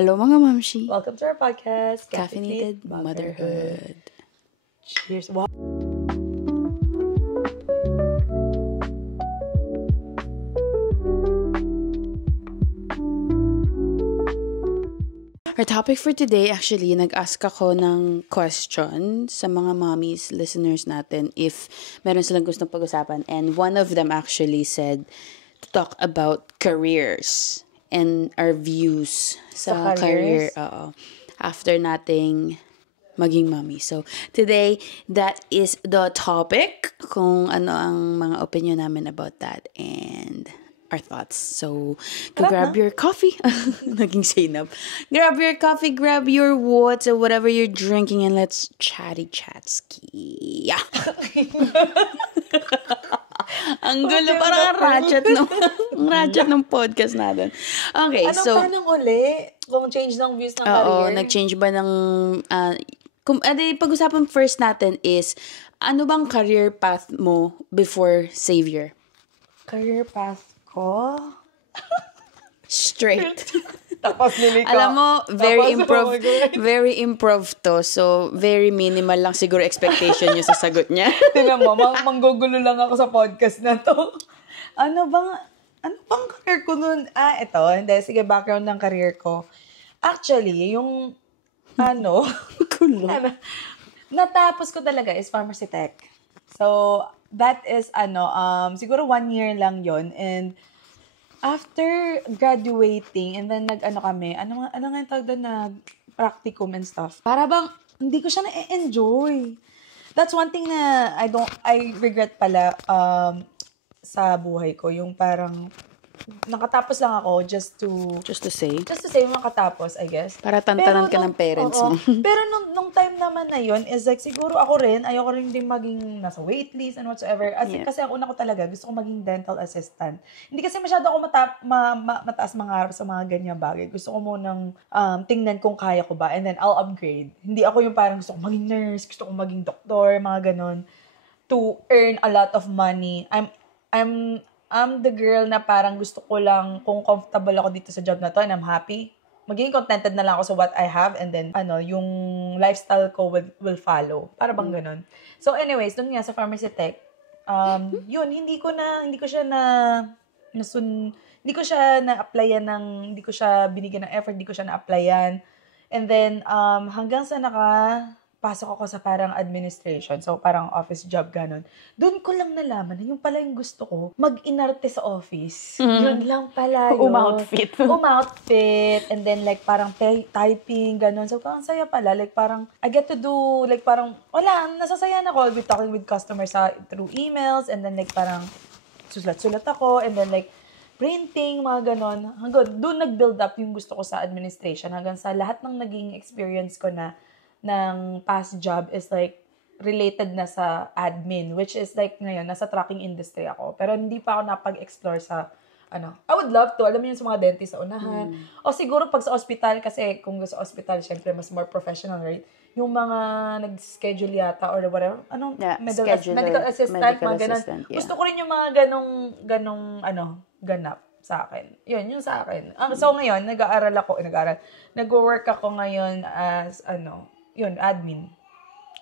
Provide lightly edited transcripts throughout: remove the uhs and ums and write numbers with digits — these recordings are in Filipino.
Hello mga mamshi. Welcome to our podcast, Caffeinated Motherhood. Cheers. Wow. Our topic for today, actually, nag-ask ako ng question sa mga mommies, listeners natin, if meron silang gustong pag-usapan. And one of them actually said to talk about careers and our views sa career. After nating maging mommy. So, today, that is the topic, kung ano ang mga opinion namin about that and our thoughts. So, grab your coffee. Naging sainab. Grab your coffee, grab your water, whatever you're drinking, and let's chatty-chatski. Yeah. Ang gulo, parang ratchet ng podcast natin. Okay, so... Anong tanong uli? Kung change ng views ng career? Oo, nag-change ba ng... pag-usapan first natin is, ano bang career path mo before Savior? Career path ko? Straight. Tapos liliko. Alam mo, very improv to. So, very minimal lang siguro expectation nyo sa sagot niya. Tingnan mo, manggugulo lang ako sa podcast na to. Ano bang career ko nun? Ito. Hindi, sige, background ng career ko. Actually, yung, natapos ko talaga is pharmacy tech. So, that is, siguro 1 year lang yon. And, after graduating, and then kami, ano nga yung tawag doon na practicum and stuff. Para bang, hindi ko siya na-enjoy. That's one thing na I regret pala sa buhay ko. Yung parang, nakatapos lang ako just to say makatapos, I guess. Para tantanan ka ng parents mo. Pero nung time naman na yun, is like, siguro ako rin, ayoko rin din maging nasa waitlist and whatsoever. Kasi ang una ko talaga, gusto ko maging dental assistant. Hindi kasi masyado ako mataas mangarap sa mga ganyan bagay. Gusto ko munang tingnan kung kaya ko ba, and then I'll upgrade. Hindi ako yung parang gusto ko maging nurse, gusto ko maging doktor, mga ganon, to earn a lot of money. I'm the girl na parang gusto ko lang, kung comfortable ako dito sa job na to and I'm happy, magiging contented na lang ako sa what I have, and then, yung lifestyle ko will follow. Para bang ganun. So anyways, dun nga sa pharmacy tech, yun, hindi ko siya binigyan ng effort, hindi ko siya na-applyan. And then, hanggang sa pasok ako sa parang administration. So, parang office job, ganun. Doon ko lang nalaman na yung pala yung gusto ko, mag-inarte sa office. Yun lang pala yun. Umoutfit. And then, like, parang typing, ganun. So, parang saya pala. Like, parang, I get to do, like, parang, nasasayan ako with talking with customers through emails. And then, like, parang, sulat-sulat ako. And then, like, printing, mga ganon. Hanggang doon nag-build up yung gusto ko sa administration. Hanggang sa lahat ng naging experience ko ng past job is like related na sa admin, which is like ngayon, nasa tracking industry ako. Pero hindi pa ako napag-explore sa I would love to. Alam mo yun sa mga dentist sa unahan. O siguro pag sa hospital, kasi kung sa hospital, syempre mas more professional, right? Yung mga nag-schedule yata or whatever. Medical assistant, mga ganun. Yeah. Gusto ko rin yung mga ganong ganap sa akin. Yun sa akin. So ngayon, nag-work ako ngayon as, admin.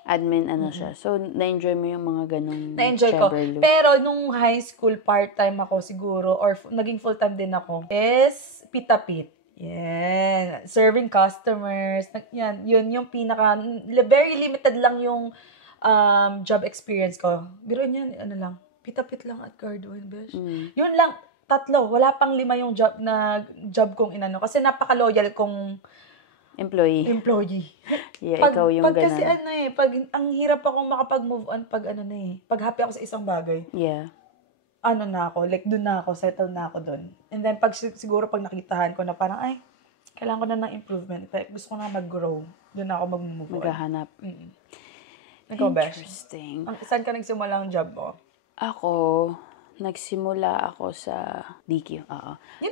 Admin, siya. So, na-enjoy mo yung mga ganong na-enjoy ko. Pero, nung high school, part-time ako siguro, or naging full-time din ako, is pitapit. Yan. Serving customers. Yan. Yun yung very limited lang yung job experience ko. Biro niyan, pitapit lang at Cardone, besh. Yun lang, 3. Wala pang 5 yung job kong Kasi napaka-loyal kong employee. Yeah, ikaw yung pag kasi pag ang hirap akong makapag-move on pag pag happy ako sa isang bagay. Yeah. Like doon na ako, settle na ako doon. And then siguro pag nakitahan ko na parang kailangan ko na ng improvement. Like, gusto ko na mag-grow. Doon na ako mag-move on. Maghahanap. Interesting. Saan ka nagsimula ang job mo? Ako, nagsimula ako sa DQ.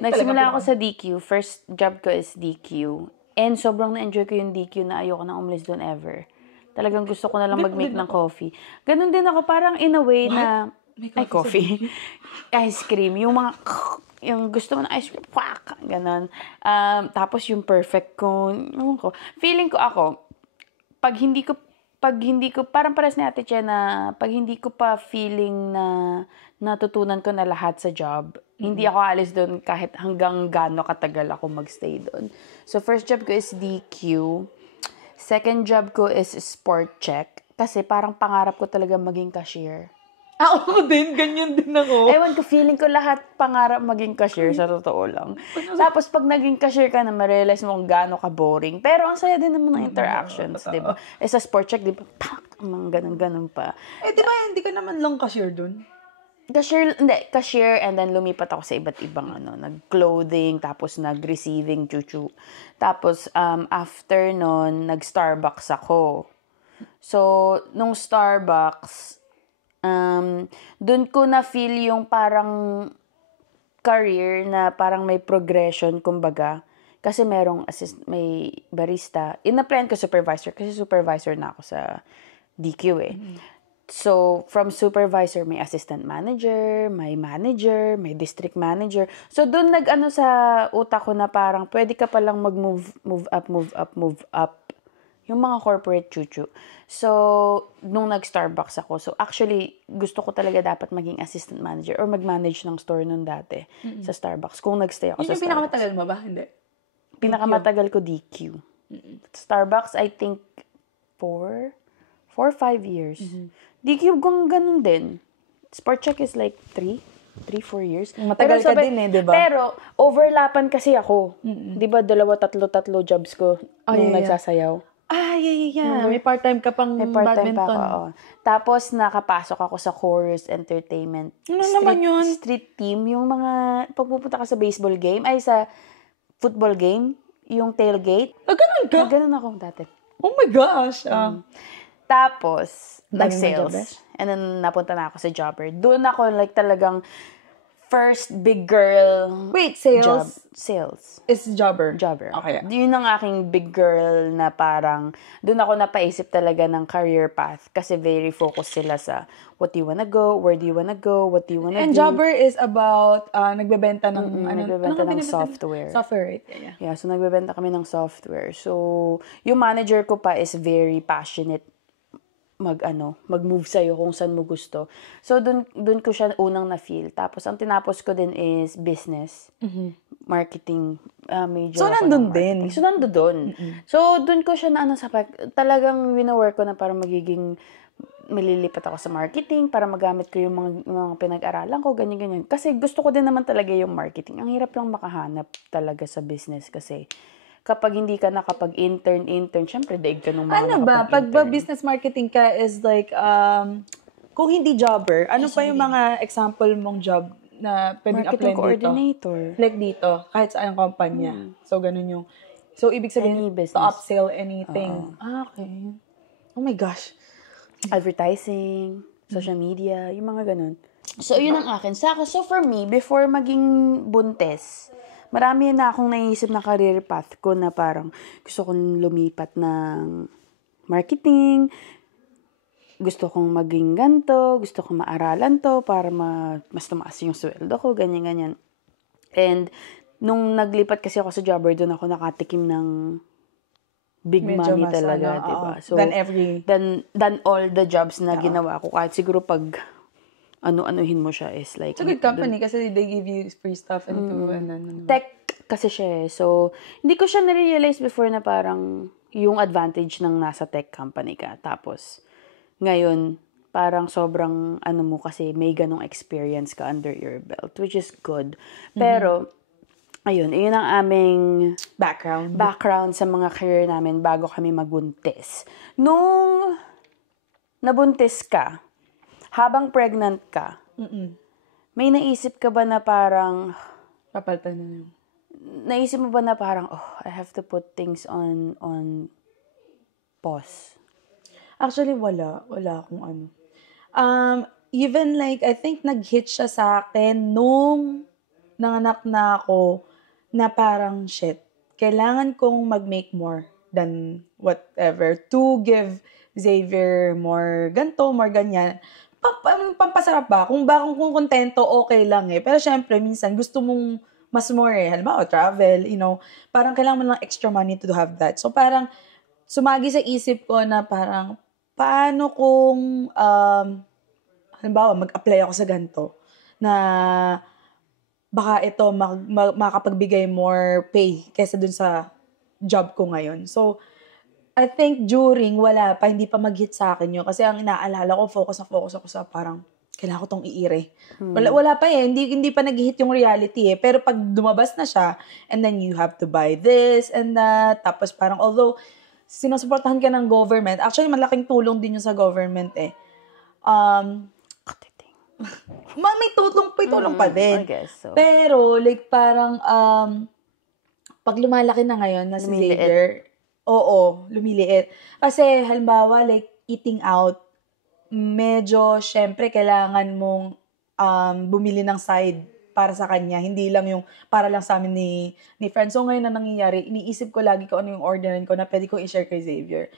Nagsimula ako sa DQ. First job ko is DQ. And sobrang na-enjoy ko yung DQ na ayoko nang umalis doon ever. Talagang gusto ko na lang mag-make ng coffee. Ganon din ako, parang in a way na... Coffee. Ice cream. Yung mga yung gusto mo na ice cream, wak, ganon. Tapos yung perfect cone, feeling ko ako, pag hindi ko, parang pares ni Ate Che na, pag hindi ko pa feeling na natutunan ko na lahat sa job, hindi ako alis doon kahit hanggang gaano katagal ako magstay doon. So, first job ko is DQ. Second job ko is Sport Check. Kasi parang pangarap ko talaga maging cashier. Ako din, ganyan din ako. Ewan ko, feeling ko lahat pangarap maging cashier, sa totoo lang. Tapos pag naging cashier ka na, ma-realize mo kung gaano ka boring. Pero ang saya din naman ng interactions, di ba? Sa Sport Check, di ba? Mga ganun-ganun pa. Di ba, hindi ka naman lang cashier dun? Cashier, and then lumipat ako sa iba't ibang nag-clothing, tapos nag-receiving, chuchu. Tapos, after nun, nag-Starbucks ako. So, nung Starbucks, dun ko na-feel yung parang career na parang may progression, kumbaga. Kasi may barista. In-applyan ko supervisor kasi supervisor na ako sa DQ eh. So, from supervisor, may assistant manager, may district manager. So, dun sa utak ko na parang pwede ka palang mag-move up. Yung mga corporate chuchu. So, nung nag-Starbucks ako, so actually, gusto ko talaga dapat maging assistant manager or mag-manage ng store nun dati sa Starbucks. Kung nag-stay ako sa Starbucks. Yun yung pinakamatagal mo ba? Hindi. Pinakamatagal ko DQ. Starbucks, I think, 4 or 5 years. DQ, ganun din. Sport Check is like 3-4 years. Matagal ka din di ba? Pero, overlapan kasi ako. Di ba, 2-3 jobs ko nung nagsasayaw. Yeah. May part-time ka pang part-time badminton. pa ako. Tapos, nakapasok ako sa Chorus Entertainment. Ano naman yun? Street team. Yung mga, pagpupunta ka sa baseball game, sa football game, yung tailgate. Ganun ka? Ganun ako dati. Oh my gosh. Tapos, Daming nag-sales. And then, napunta na ako sa Jobber. Doon ako, first big girl Wait, sales? job. Sales. Is Jobber? Okay. Yun ang aking big girl na parang, doon ako napaisip talaga ng career path. Kasi very focused sila sa what do you wanna go, where do you wanna go, what do you wanna And do. Jobber is about, nagbebenta ng, nagbebenta ng software. Software, right? Yeah, so nagbebenta kami ng software. So, yung manager ko pa is very passionate mag-move sa'yo kung saan mo gusto. So, dun ko siya unang na-feel. Tapos, ang tinapos ko din is business. Marketing. Major So, ako nandun ng marketing. din? So, nandun dun. So, dun ko siya talagang wino-work ko na para magiging malilipat ako sa marketing para magamit ko yung mga pinag-aralan ko, ganyan-ganyan. Kasi gusto ko din naman talaga yung marketing. Ang hirap lang makahanap talaga sa business kasi kapag hindi ka nakapag-intern, syempre daig ka nung mga Ano ba? Pag business marketing ka is like, kung hindi Jobber, ano pa yung mga example mong job na pwedeng apply marketing dito? coordinator. Like dito, kahit sa anong kumpanya. So, ganun yung, so, ibig sabihin, Any business. to upsell anything. Okay. Oh my gosh. Advertising, social media, yung mga ganun. So, yun ang akin. So, for me, before maging buntes, marami na akong naisip na career path ko na parang gusto kong lumipat ng marketing, gusto kong maging ganto, gusto kong maaralan to para mas tumaas yung sweldo ko, ganyan-ganyan. And nung naglipat kasi ako sa Jobber, doon ako nakatikim ng big medyo money mas, talaga, diba? So, than all the jobs na ginawa ko. Kahit siguro pag ano-anuhin mo siya is like... It's a good company kasi they give you free stuff and tech kasi siya eh. So, hindi ko siya na-realize before na parang yung advantage ng nasa tech company ka. Tapos, ngayon, parang sobrang mo kasi may ganong experience ka under your belt, which is good. Pero, ayun ang aming background sa mga career namin bago kami magbuntis. Nung nabuntis ka, habang pregnant ka, may naisip ka ba na parang, papalitan na yun. Naisip mo ba na parang, I have to put things on pause? Actually, wala. Wala akong even like, I think nag-hit siya sa akin nung nanganak na ako na parang, shit, kailangan kong mag-make more than whatever to give Xavier more ganto, more ganyan. pampasarap ba? Kung kontento, okay lang eh. Pero syempre, minsan, gusto mong mas more eh. Halimbawa, travel, parang kailangan mo ng extra money to have that. So, parang, sumagi sa isip ko na parang, paano kung, halimbawa, mag-apply ako sa ganito, na baka ito makapagbigay more pay kaysa dun sa job ko ngayon. So, I think during, wala pa, hindi pa mag-hit sa akin yun. Kasi ang inaalala ko, focus ako sa parang, kailangan ko tong iire. Wala pa eh, hindi pa nag-hit yung reality eh. Pero pag dumabas na siya, and then you have to buy this and that, tapos parang, although, sinusuportahan ka ng government, actually, malaking tulong din yun sa government eh. May tulong pa din. I guess so. Pero, like, parang, pag lumalaki na ngayon, na si Xavier, oo, lumiliit. Kasi, halimbawa, like, eating out, medyo, syempre, kailangan mong bumili ng side para sa kanya. Hindi lang yung para lang sa amin ni friend. So, ngayon na nangyayari, iniisip ko lagi kung ano yung orderin ko na pwede kong i-share kay Xavier.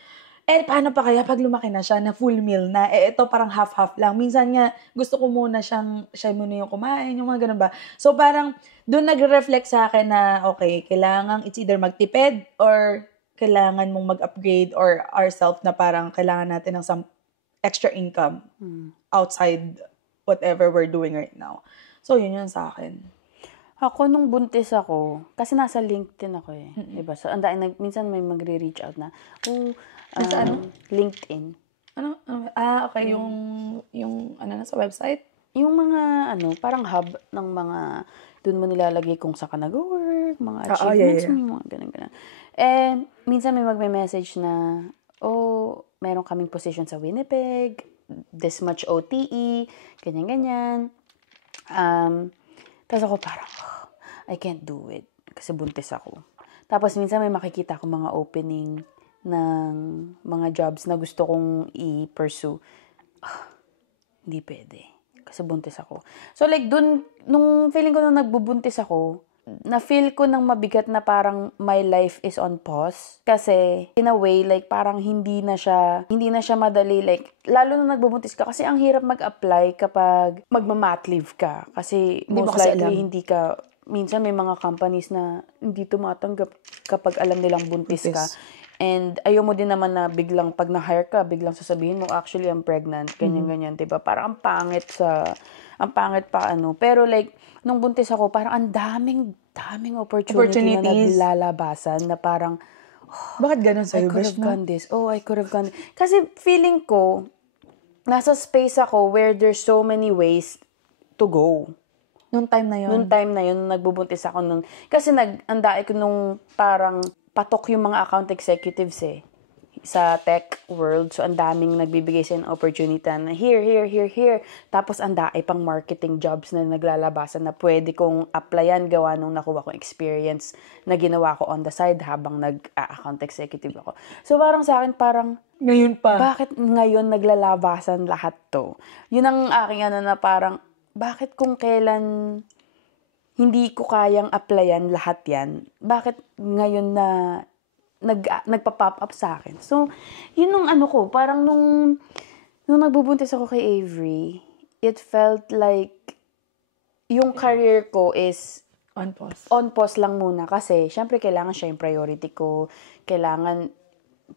Paano pa kaya pag lumaki na siya na full meal na, ito parang half-half lang. Minsan nga, gusto ko muna siya muna yung kumain, yung mga ganun ba. So, parang, doon nagre-reflect sa akin na, okay, kailangan it's either magtipid or kailangan mong mag-upgrade or ourselves na parang kailangan natin ng some extra income outside whatever we're doing right now. So, yun sa akin. Ako, nung buntis ako, kasi nasa LinkedIn ako eh. Diba? So, minsan may magre-reach out na, LinkedIn. Ano? Okay. Yung sa website? Yung mga, parang hub ng mga, dun mo nilalagay kung saan ka nag-work, mga achievements mo, mga ganun. And, minsan may magme-message na, meron kaming position sa Winnipeg, this much OTE, ganyan-ganyan. Tapos ako parang, I can't do it. Kasi buntis ako. Tapos minsan may makikita ako mga opening ng mga jobs na gusto kong i-pursue. Hindi pwede. Kasi buntis ako. So like dun, nung feeling ko nung nagbubuntis ako, na-feel ko ng mabigat na parang my life is on pause. Kasi, in a way, like, parang hindi na siya madali, like, lalo na nagbubuntis ka. Kasi ang hirap mag-apply kapag magma-mat leave ka. Kasi, most likely, hindi ka, minsan may mga companies na hindi tumatanggap kapag alam nilang buntis ka. And, ayaw mo din naman na biglang, pag na-hire ka, biglang sasabihin mo, actually, I'm pregnant, ganyan-ganyan, diba? Parang ang pangit pa, Pero, like, nung buntis ako, parang ang daming opportunity na naglalabasan na parang, bakit ganun sa'yo, I could have gone this. I could have gone this. Kasi feeling ko, nasa space ako where there's so many ways to go. Nung time na yun, nagbubuntis ako nun. Kasi andai ko nung parang patok yung mga account executives sa tech world. So, ang daming nagbibigay sa opportunity na here. Tapos, ang daay pang marketing jobs na naglalabasan na pwede kong applyan gawa nung nakuha kong experience na ginawa ko on the side habang nag-account executive ako. So, parang sa akin, ngayon pa. Bakit ngayon naglalabasan lahat to? Yun ang aking na parang, bakit kung kailan hindi ko kayang applyan lahat yan? Bakit ngayon na nagpa-pop up sa akin. So, yun nung ko, parang nung nagbubuntis ako kay Avery, it felt like yung career ko is on pause lang muna kasi syempre kailangan siya yung priority ko. Kailangan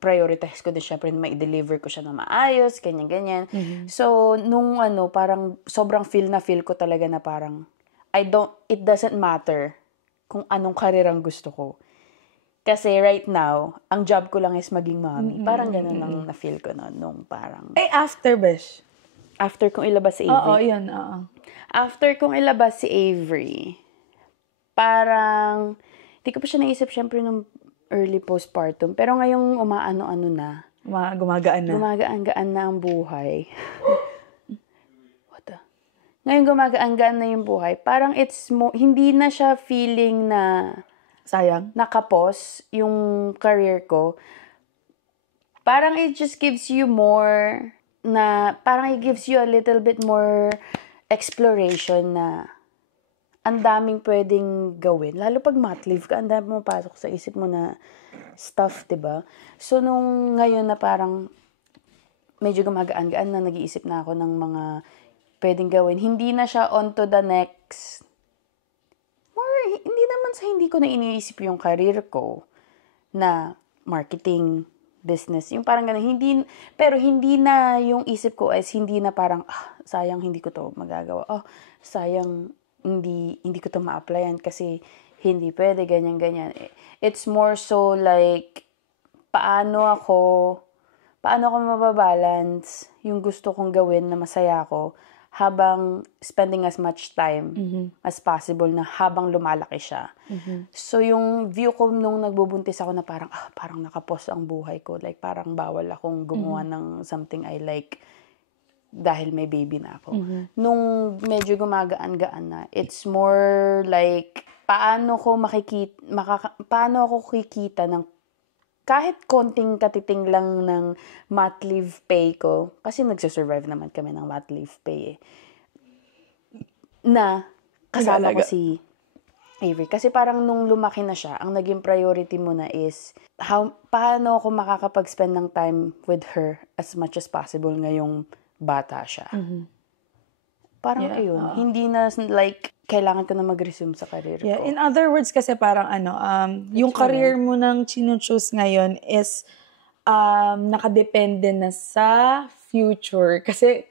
prioritize ko din syempre na ma-deliver ko siya na maayos, ganyan-ganyan. So, nung parang sobrang feel ko talaga na parang it doesn't matter kung anong career ang gusto ko. Kasi right now, ang job ko lang is maging mommy. Parang ganun ang na-feel ko nung parang... After, besh? After kong ilabas si Avery. Oo, yun. After kong ilabas si Avery, parang... Hindi ko pa siya naisip syempre nung early postpartum. Pero ngayong umaano-ano na. Gumagaan na. Gumagaan-gaan na ang buhay. Ngayon gumagaan na yung buhay. Parang hindi na siya feeling na... sayang. Nakapos yung career ko. Parang it just gives you more parang it gives you a little bit more exploration na ang daming pwedeng gawin. Lalo pag mat leave ka, ang daming mapasok sa isip mo na stuff, diba? So, nung ngayon na parang medyo gumagaan-gaan na, nag-iisip na ako ng mga pwedeng gawin. Hindi na siya on to the next, hindi naman sa hindi ko na iniisip yung career ko na marketing, business. Yung parang ganun, pero hindi na yung isip ko as hindi na parang, sayang hindi ko to magagawa. Sayang hindi ko to ma-applyan kasi hindi pwede, ganyan. It's more so like, paano ako mababalance yung gusto kong gawin na masaya ako habang spending as much time as possible na habang lumalaki siya. So, yung view ko nung nagbubuntis ako na parang nakapos ang buhay ko. Like, parang bawal akong gumawa ng something I like dahil may baby na ako. Nung medyo gumagaan-gaan na, it's more like, paano ako kikita ng kahit konting katiting lang ng mat leave pay ko, kasi nagsusurvive naman kami ng mat leave pay na kasama ko si Avery. Kasi parang nung lumaki na siya, ang naging priority mo na is paano ako makakapag-spend ng time with her as much as possible ngayong bata siya. Parang ayun, hindi na like kailangan ko na mag-resume sa career ko. In other words kasi parang yung career mo nang chino-choose ngayon is nakadepende na sa future. Kasi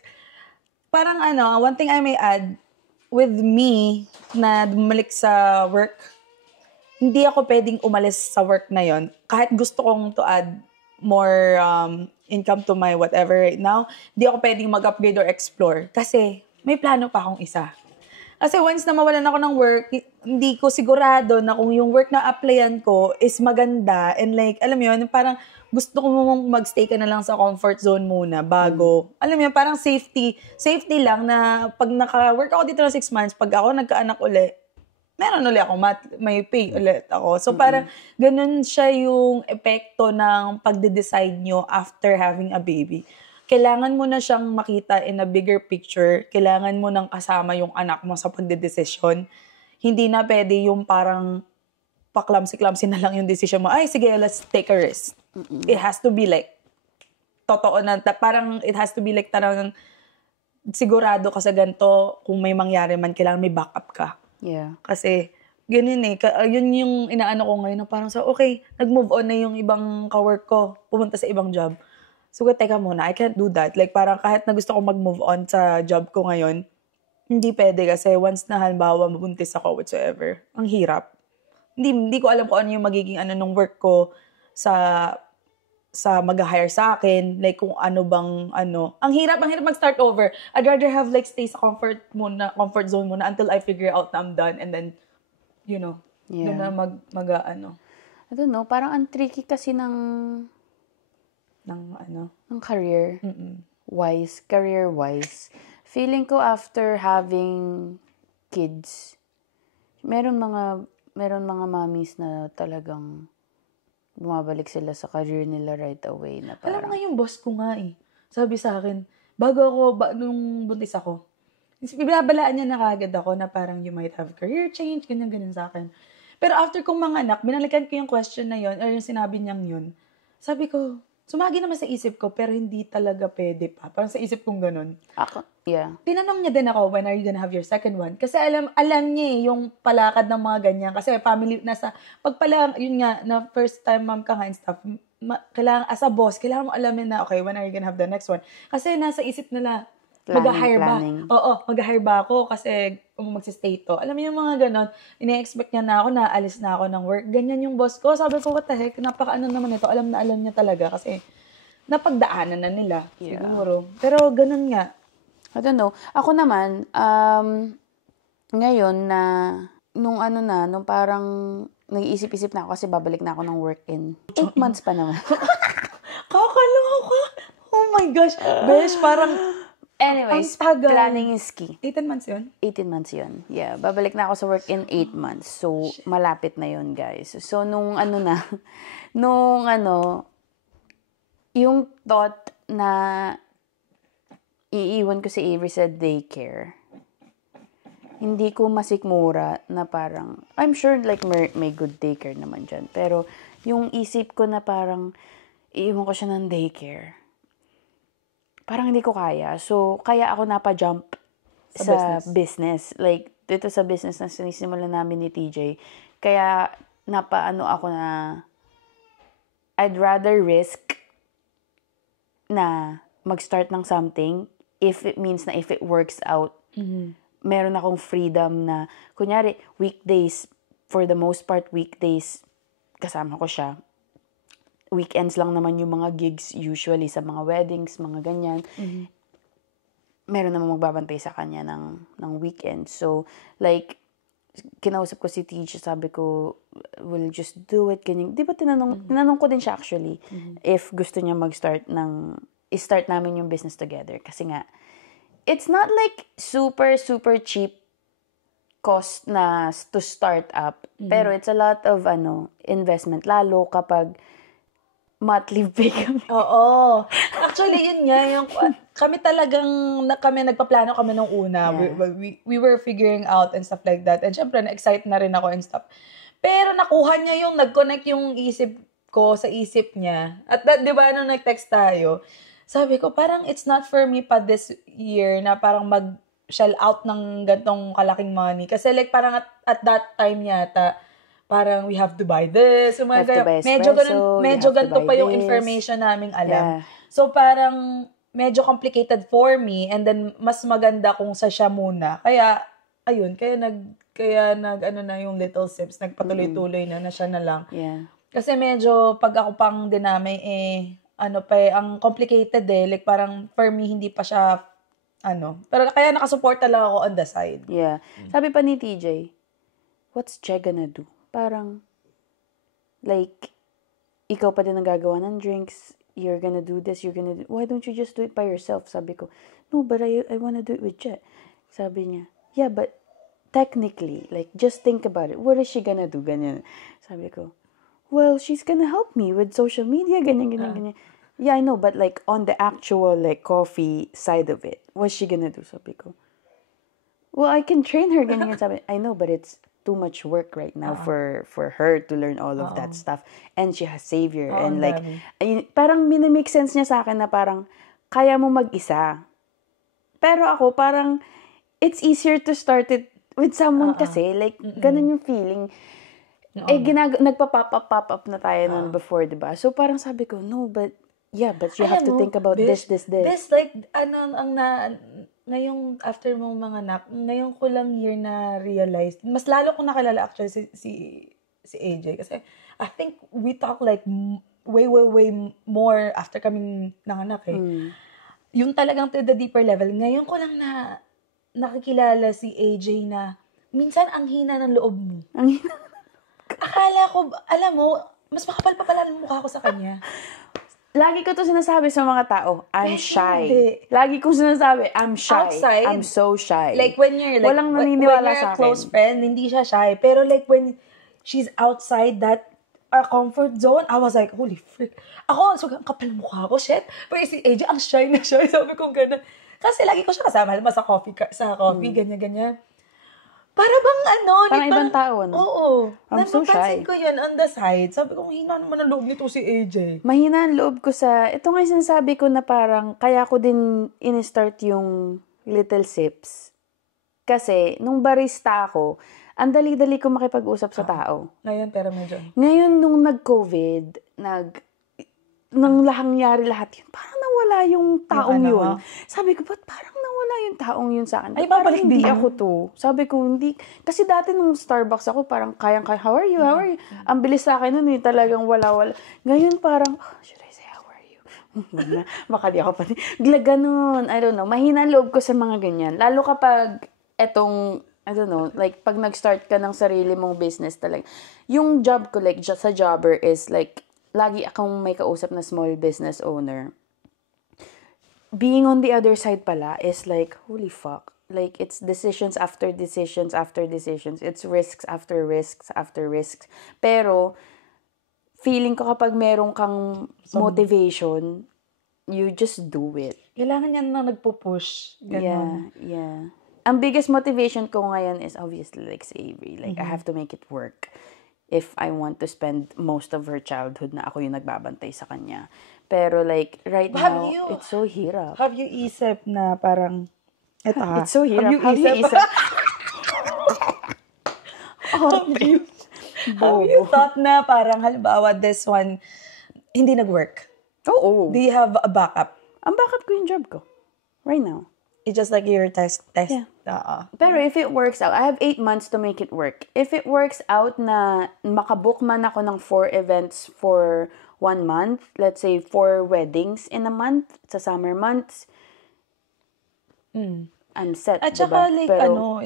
parang one thing I may add, with me na bumalik sa work, hindi ako pwedeng umalis sa work na yon. Kahit gusto kong to add more income to my whatever right now, hindi ako pwedeng mag-upgrade or explore. Kasi may plano pa akong isa. Kasi once na mawalan ako ng work, hindi ko sigurado na kung yung work na applyan ko is maganda and like, alam mo yun, parang gusto ko mong magstay ka na lang sa comfort zone muna bago. Alam mo yun, parang safety lang na pag naka-work ako dito ng 6 months, pag ako nagkaanak uli, meron ulit ako, may pay ulit ako. So parang ganun siya yung epekto ng pagde-decide nyo after having a baby. Kailangan mo na siyang makita in a bigger picture. Kailangan mo nang kasama yung anak mo sa pagdedesisyon. Hindi na pwede yung parang paklamsi-klamsi na lang yung decision mo. Ay, sige, let's take a risk. It has to be like, totoo na, parang it has to be like tarang sigurado ka sa ganito, kung may mangyari man, kailangan may backup ka. Yeah. Kasi, ganun yun yung inaano ko ngayon na parang okay, nag-move on na yung ibang kawork ko, pumunta sa ibang job. So, teka muna, I can't do that. Like, parang kahit na gusto ko mag-move on sa job ko ngayon, hindi pwede kasi once na halimbawa mabuntis ako whatsoever, ang hirap. Hindi ko alam kung ano yung magiging ng work ko sa mag-hire sa akin, like kung ano bang Ang hirap mag-start over. I'd rather have like stay sa comfort zone muna until I figure out na I'm done and then, doon na I don't know, parang ang tricky kasi ng career wise. Feeling ko after having kids, meron mga mommies na talagang bumabalik sila sa career nila right away na parang. Alam mo nga yung boss ko nga sabi sa akin, nung buntis ako, binabalaan niya na kagad ako na parang you might have career change, ganyan sa akin. Pero after kong manganak, binalikan ko yung question na yon or yung sinabi niyang yun. Sabi ko, sumagi naman sa isip ko, pero hindi talaga pwede pa. Parang sa isip kong ganun. Ako, yeah. Tinanong niya din ako, when are you gonna have your second one? Kasi alam niya yung palakad ng mga ganyan. Kasi family, yun nga, na first time mom ka nga and stuff, kailangan, as a boss, kailangan mo alamin na, okay, when are you gonna have the next one? Kasi nasa isip nila, mag-hire ba? Oo, mag-hire ba ako kasi magsistay to. Alam mo yung mga ganon, ina-expect niya na ako na alis na ako ng work. Ganyan yung boss ko. Sabi ko, what the heck, napaka-ano naman ito. Alam niya talaga kasi napagdaanan na nila. Yeah. Siguro. Pero ganon nga. I don't know. Ako naman, ngayon na, nung parang nag-iisip-isip na ako kasi babalik na ako ng work in 8 months pa naman. Kakaloka. Oh my gosh. Besh, parang anyways, planning is key. 18 months yun? 18 months yun. Yeah, babalik na ako sa work in 8 months. So, malapit na yun, guys. So, yung thought na iiwan ko si Avery sa daycare, hindi ko masikmura na parang, I'm sure like may good daycare naman dyan. Pero, yung isip ko na parang, iiwan ko siya ng daycare. parang hindi ko kaya. So, kaya ako napajump sa business. Like, dito sa business na sinisimulan namin ni TJ. Kaya, napaano ako na, I'd rather risk na mag-start ng something if it means na if it works out, meron akong freedom na, kunyari, weekdays, for the most part, weekdays, kasama ko siya. Weekends lang naman yung mga gigs, usually sa mga weddings, mga ganyan. Meron namang magbabantay sa kanya ng weekend. So, like, kinausap ko si Teach, sabi ko, we'll just do it, ganyan. Di ba tinanong ko din siya actually, if gusto niya i-start namin yung business together. Kasi nga, it's not like super, super cheap cost na to start up. Pero it's a lot of, investment. Lalo kapag monthly pay kami. Oo. Actually, yun nga, kami nagpaplano kami nung una. Yeah. We were figuring out and stuff like that. And syempre, na-excite na rin ako and stuff. Pero nakuha niya nag-connect yung isip ko sa isip niya. At di ba, nung nag-text tayo, sabi ko, parang it's not for me pa this year na parang mag-shell out ng gantong kalaking money. Kasi like, parang at that time yata, parang we have to buy this. So, medyo ganito pa yung information naming alam. Yeah. So, parang medyo complicated for me and then mas maganda kung sa siya muna. Kaya, ayun, kaya na yung Little Sips, nagpatuloy-tuloy na siya na lang. Yeah. Kasi medyo, pag ako pang dinamay, ang complicated Like, parang for me, hindi pa siya, Pero kaya nakasuporta lang ako on the side. Yeah. Sabi pa ni TJ, what's Che gonna do? Parang, like, ikaw pa din ang gagawa ng drinks, you're gonna do this, why don't you just do it by yourself? Sabi ko, no, but I wanna do it with Che. Sabi niya, yeah, but technically, like, just think about it. What is she gonna do? Ganyan. Sabi ko, well, she's gonna help me with social media, ganyan. Yeah, I know, but like, on the actual, like, coffee side of it, what's she gonna do? Sabi ko, well, I can train her, ganyan. Sabi, I know, but it's too much work right now for her to learn all of that stuff. And she has Xavier. And like, parang minimake sense niya sa akin na parang, kaya mo mag-isa. Pero ako, parang, it's easier to start it with someone kasi. Like, ganun yung feeling. Nagpa-pop up na tayo nun before, diba? So, parang sabi ko, no, but you have to think about this. This, like, ngayong after mong mga anak, ngayon ko lang year na realize, mas lalo ko nakilala actually si AJ kasi I think we talk like way more after kaming nanganak Yung talagang to the deeper level. Ngayon ko lang na nakikilala si AJ na minsan ang hina ng loob mo. Ang hina. Akala ko, alam mo, mas makapal pa pala ang mukha ko sa kanya. Lagi ko to sinasabi sa mga tao, I'm shy. Hindi. Lagi kong sinasabi, I'm shy. Outside, I'm so shy. Like when you're like, walang naniniwala when you're sa a close friend, hindi siya shy. Pero like when she's outside that our comfort zone, I was like, holy frick. Ako, so, ang kapal mukha ko, shit. Pero si AJ, ang shy na siya. Sabi ko gano'n. Kasi lagi ko siya kasama, halimbawa sa coffee, ganyan-ganyan. Para bang parang ibang tao, Oo. I'm so shy. Napapansin ko yan on the side. Sabi ko, mahina naman ang loob nito si AJ. Mahina ang loob ko ito nga yung sinasabi ko na parang, kaya ko din in-start yung Little Sips. Kasi, nung barista ako, ang dali-dali ko makipag-usap sa tao. Ngayon, pero medyo. Ngayon, nung nag-COVID, nang nangyari lahat yun, parang nawala yung taong yun. Sabi ko, ba't parang nawala yung taong yun sa akin? Ay, parang hindi ako to. Sabi ko, hindi. Kasi dati nung Starbucks ako, parang kayang-kaya, how are you? Ang bilis sa akin nun, talagang wala. Ngayon parang, should I say, how are you? Baka di ako pati. Ganun, I don't know. Mahina ang loob ko sa mga ganyan. Lalo kapag etong, I don't know, like, pag nag-start ka ng sarili mong business talaga. Yung job ko, like, sa jobber is like, lagi akong may kausap na small business owner. Being on the other side pala is like, holy fuck. Like, it's decisions after decisions after decisions. It's risks after risks after risks. Pero, feeling ko kapag meron kang motivation, you just do it. Kailangan yan na nagpo-push. Ganun. Yeah. Ang biggest motivation ko ngayon is obviously like Avery. Like, I have to make it work. if I want to spend most of her childhood na ako yung nagbabantay sa kanya. Pero like, right now, it's so hirap. Have you isip na parang, eto ha? It's so hirap. Have you isip? Have you thought na parang, halimbawa, this one, hindi nag-work? Oo. Do you have a backup? Ang backup ko yung job ko. Right now. It's just like your test. Yeah. Pero if it works out, I have 8 months to make it work. If it works out na makabook man ako ng 4 events for 1 month, let's say 4 weddings in a month, sa summer months, I'm set, At saka diba? like, Pero,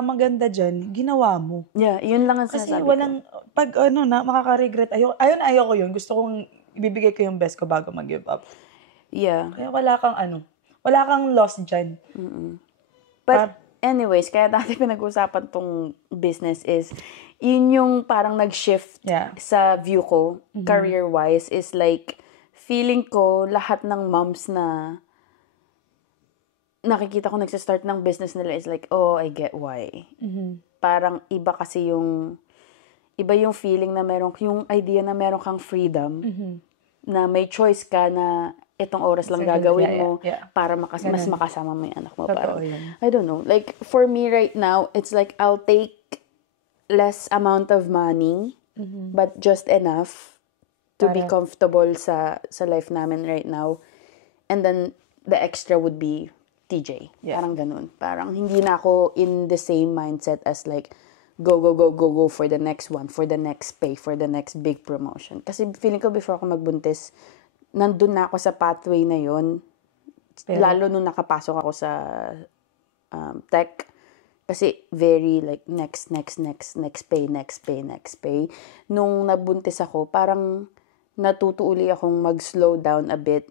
maganda dyan, ginawa mo. yeah, yun lang ang Kasi sinasabi walang, pag makaka-regret, ayoko yun. Gusto kong ibibigay ko yung best ko bago mag-give up. Yeah. Kaya wala kang loss dyan. But anyways, kaya dati pinag-usapan tong business is, yun yung parang nag-shift sa view ko, career-wise, is like, feeling ko lahat ng moms na nakikita ko nagsistart ng business nila is like, oh, I get why. Parang iba kasi iba yung feeling na yung idea na meron kang freedom, na may choice ka na itong oras lang gagawin mo para mas makasama mo yung anak mo. Parang, I don't know. Like, for me right now, it's like I'll take less amount of money, but just enough to be comfortable sa life namin right now. And then, the extra would be TJ. Parang ganun. Parang hindi na ako in the same mindset as like, go for the next one, for the next pay, for the next big promotion. Kasi feeling ko before ako magbuntis, nandun na ako sa pathway na yon. Lalo nung nakapasok ako sa tech. Kasi very like next pay. Nung nabuntis ako, parang natutuuli akong mag-slow down a bit.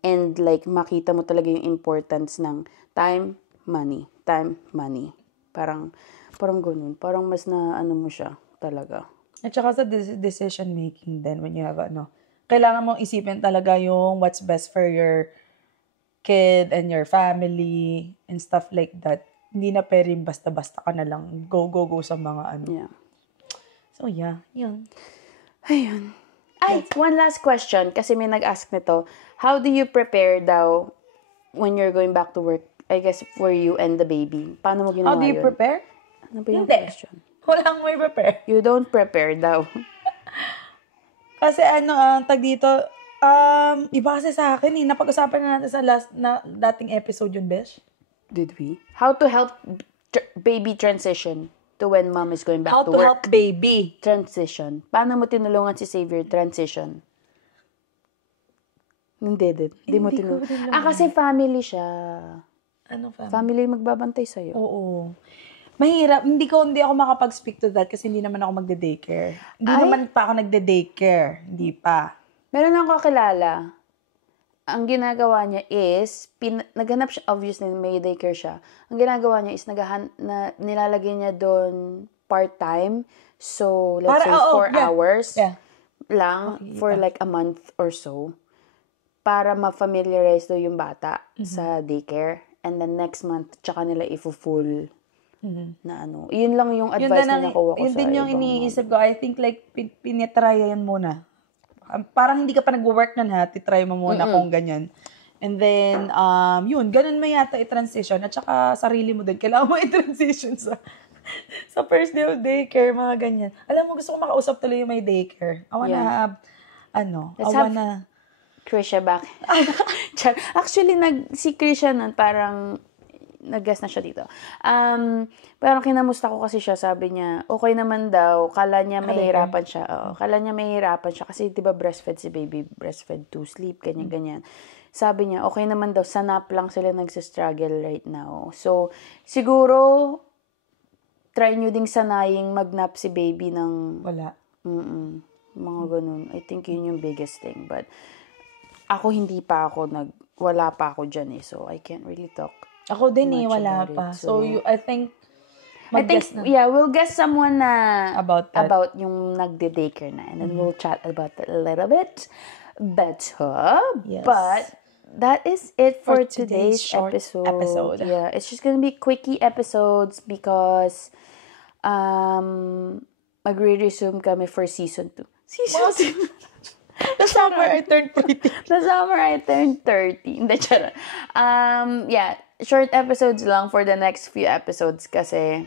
And like makita mo talaga yung importance ng time, money. Parang ganun. Parang mas na mo siya talaga. At saka sa decision making then when you have kailangan mong isipin talaga yung what's best for your kid and your family and stuff like that. Hindi na pwedeng basta-basta ka na lang go sa mga Yeah. So yeah, yun. Ayun. Ay, one last question kasi may nag-ask nito. How do you prepare daw when you're going back to work? I guess for you and the baby. Paano mo ginawa yun? How do you prepare? Ano ba yung Hindi. question? Walang may prepare. You don't prepare daw. Kasi tag dito, iba kasi sa akin napag-usapan na natin sa dating episode yun, Besh. Did we? How to help baby transition to when mom is going back to work. How to help baby. Transition. Paano mo tinulungan si Xavier transition? Hindi mo tinulungan. Kasi family siya. Ano family? Family magbabantay sa'yo. Oo. Mahirap. Hindi ako makapag-speak to that kasi hindi naman ako magde-daycare. Hindi naman pa ako nagde-daycare. Hindi pa. Meron akong kakilala. Ang ginagawa niya is, naghanap siya, obviously may daycare siya. Ang ginagawa niya is, nilalagay niya doon part-time. So, let's say 4 hours lang for like a month or so. Para ma-familiarize daw yung bata sa daycare. And then next month, tsaka nila i-full na Yun lang yung advice na nakuha ko sa yun din yung iniisip ko. I think like, pinitry yan muna. Parang hindi ka pa nag-work na titry mo muna kung ganyan. And then, yun, ganun mo yata i-transition. At saka, sarili mo din. Kailangan mo i-transition sa first day of daycare, mga ganyan. Alam mo, gusto ko makausap tuloy yung may daycare. I wanna have, Krisha back. Actually, si Krisha nun, parang, nag-guess na siya dito. Parang kinamusta ko kasi siya, sabi niya, okay naman daw, kala niya mahihirapan siya. Kala niya mahihirapan siya kasi 'di ba breastfed si baby, breastfed to sleep, ganyan. Sabi niya, okay naman daw, sa nap lang sila nagsistruggle right now. So, siguro, try nyo ding sanaying mag-nap si baby ng... Wala. Mga ganun. I think yun yung biggest thing. But, ako wala pa ako dyan so I can't really talk. Ako din wala pa. So, I think, we'll guess someone na about yung nagde-daycare na. And then we'll chat about that a little bit better. Yes. But, that is it for today's short episode. Yeah, it's just gonna be quickie episodes because, magre-resume kami for season 2. Season 2. The summer I turned pretty. The summer I turned 30. Hindi, charot. Yeah, short episodes lang for the next few episodes kasi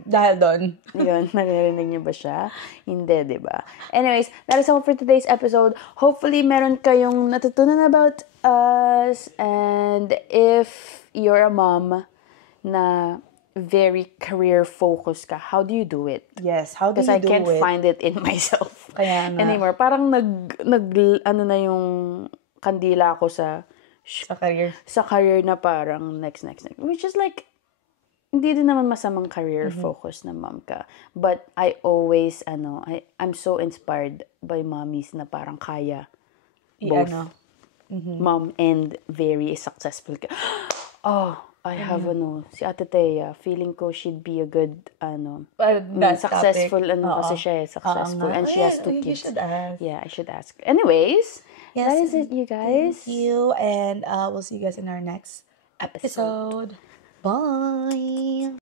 Dahil doon. yun, naririnig niyo ba siya? Hindi, di ba? Anyways, that is all for today's episode. Hopefully, meron kayong natutunan about us. And if you're a mom na very career-focused ka, how do you do it? Yes, how do Because you I do can't it? find it in myself Kaya nga. anymore. Parang ano na yung kandila ko sa Sa career. na parang next. Which is like, hindi din naman masamang career focus na mom ka. But I always, I'm so inspired by mommies na parang kaya both mom and very successful ka. Oh, I have si Ate Thea. Feeling ko she'd be a good, successful, kasi siya successful. And she has 2 kids. You should ask. Yeah, I should ask. Anyways, Yes, that is it, you guys. Thank you, and we'll see you guys in our next episode. Bye!